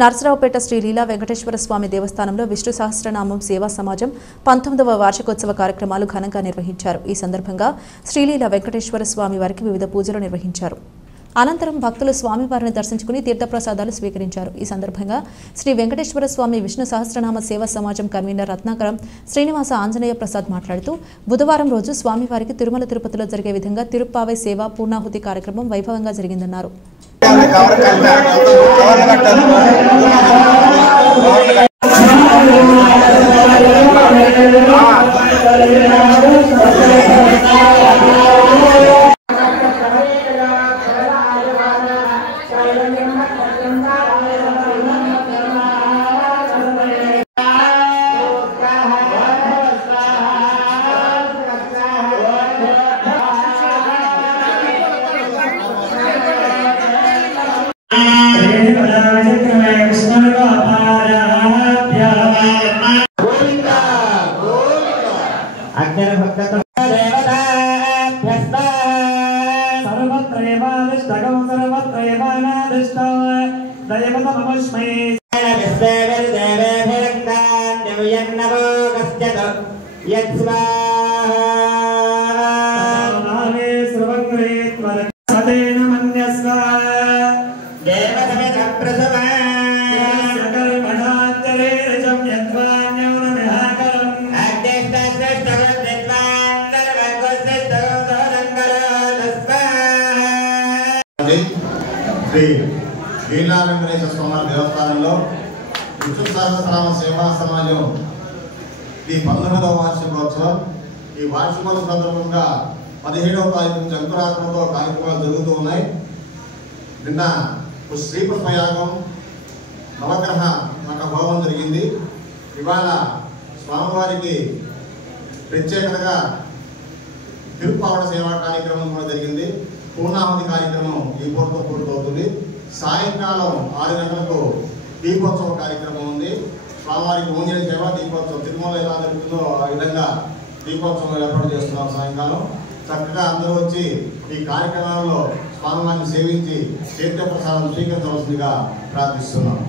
నర్సరావుపేట శ్రీ లీలా వెంకటేశ్వర స్వామి దేవస్థానంలో విష్ణు సహస్రనామం సేవా సమాజం 19వ వార్షికోత్సవ కార్యక్రమాలు ఘనంగా నిర్వహించారు. ఈ సందర్భంగా శ్రీ లీలా వెంకటేశ్వర స్వామి వారికి వివిధ పూజలు నిర్వహించారు. అనంతరం భక్తులు స్వామివారిని దర్శించుకుని తీర్థప్రసాదాలు స్వీకరించారు. ఈ సందర్భంగా శ్రీ వెంకటేశ్వర స్వామి విష్ణు సహస్రనామ సేవా సమాజం కన్వీనర్ రత్నాకరం శ్రీనివాస ఆంజనేయ ప్రసాద్ మాట్లాడుతూ బుధవారం రోజు స్వామివారికి తిరుమల తిరుపతిలో జరిగే విధంగా తిరుప్పావై సేవ పూర్ణాహుతి కార్యక్రమం వైభవంగా జరిగిందన్నారు. శ్రీ లీలా వెంకటేశ్వర స్వామి దేవస్థానంలో విష్ణు సహస్రనామ సేవా సమాజం ఈ 19వ వార్షికోత్సవం. ఈ వార్షికోత్సవం సందర్భంగా 17వ తారీఖు నుంచి అంకురాత్మతో కార్యక్రమాలు జరుగుతూ ఉన్నాయి. నిన్న శ్రీపుష్పయాగం నవగ్రహ మఠ హోమం జరిగింది. ఇవాళ స్వామివారికి ప్రత్యేకతగా తిరుప్పావడ సేవా కార్యక్రమం కూడా జరిగింది. పూర్ణాహుతి కార్యక్రమం ఈ పూటతో పూర్తవుతుంది. సాయంకాలం 6 గంటలకు దీపోత్సవ కార్యక్రమం ఉంది. స్వామివారికి భోజన సేవ దీపోత్సవం తిరుమల ఎలా జరుగుతుందో ఆ విధంగా దీపోత్సవం ఏర్పాటు చేస్తున్నాం. సాయంకాలం చక్కగా అందరూ వచ్చి ఈ కార్యక్రమంలో స్వామివారిని సేవించి తీర్థప్రసాదం స్వీకరించవలసిందిగా ప్రార్థిస్తున్నాం.